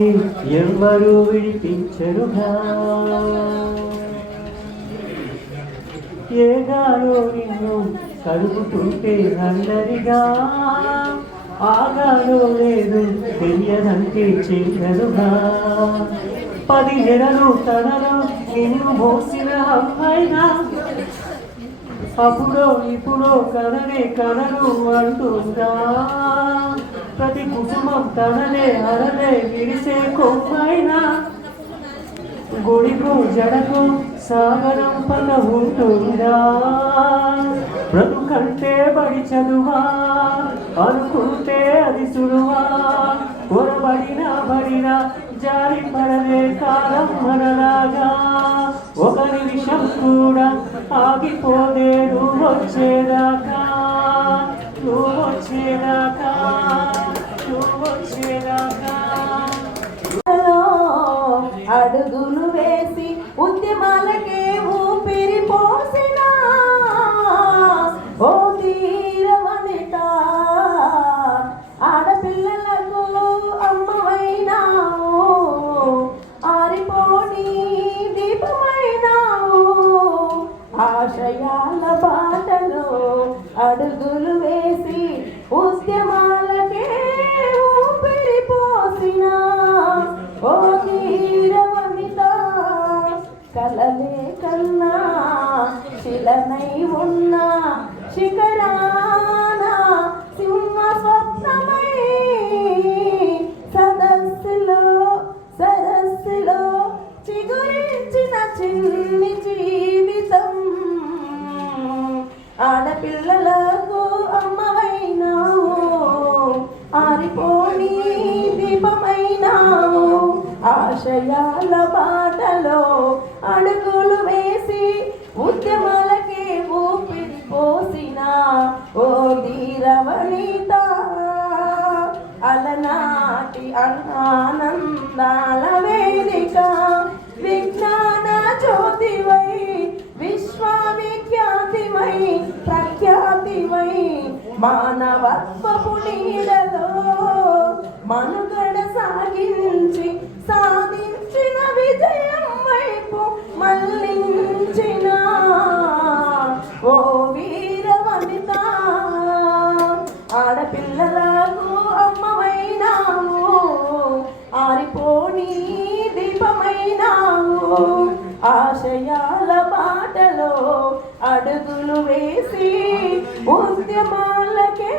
ఎవ్వరూ విడిపించరుగా ఏగారో నిన్ను కలుపుతుంటే అందరిగా ఆగాలో లేదు తెలియదంటే చెయ్యరుగా 10 నెలలు తనలో నిన్ను మోసిన అమ్మాయిగా అప్పుడో ఇప్పుడో కననే కనను అంటుందా ప్రతి కుటుంబం తననే అరనే విడిసే కొమ్మైనా గుడికు జడకు సాగరం పన ఉంటుందా బ్రతుకంటే బడి చదువా అనుకుంటే అది సులువా బడినా జారి పడలే కాలం మనలాగా ఒక నిమిషం కూడా ఆగిపోదే నువ్వు వచ్చేదాకా అడుగులు వేసి ఉద్యమాలకే ఊపిరి పోసిన ఓ తీర వనిత ఆడపిల్లలకు అమ్మవైనావు ఆరిపోని దీపమైనావు ఆశయాల బాటలో అడుగులు వేసి ఉద్యమాలకే ఊపిరి పోసిన ఓ తీర వనిత కలలే కన్నా శిలనై ఉన్న శిఖరాన సింహ స్వప్నమై సరస్సులో చిగురించిన చిన్ని జీవితం ఆడపిల్లలకు అమ్మవైనావు ఆరిపోని దీపమైనావు ఆశయాల బాటలో అడుగులు వేసి ఉద్యమాలకే ఊపిరి పోసిన ఓ ధీరవనిత అలనాటి ఆనందాల వేదిక విజ్ఞాన జ్యోతివై విశ్వవిఖ్యాతివై ప్రఖ్యాతివై మానవత్వపు నీడలో మనుగడ సాధించిన విజయం వైపు మళ్ళించిన ఓ వీర వనిత ఆడపిల్లలకు అమ్మవైనావు ఆరిపోని దీపమైనావు ఆశయాల బాటలో అడుగులు వేసి ఉద్యమాలకే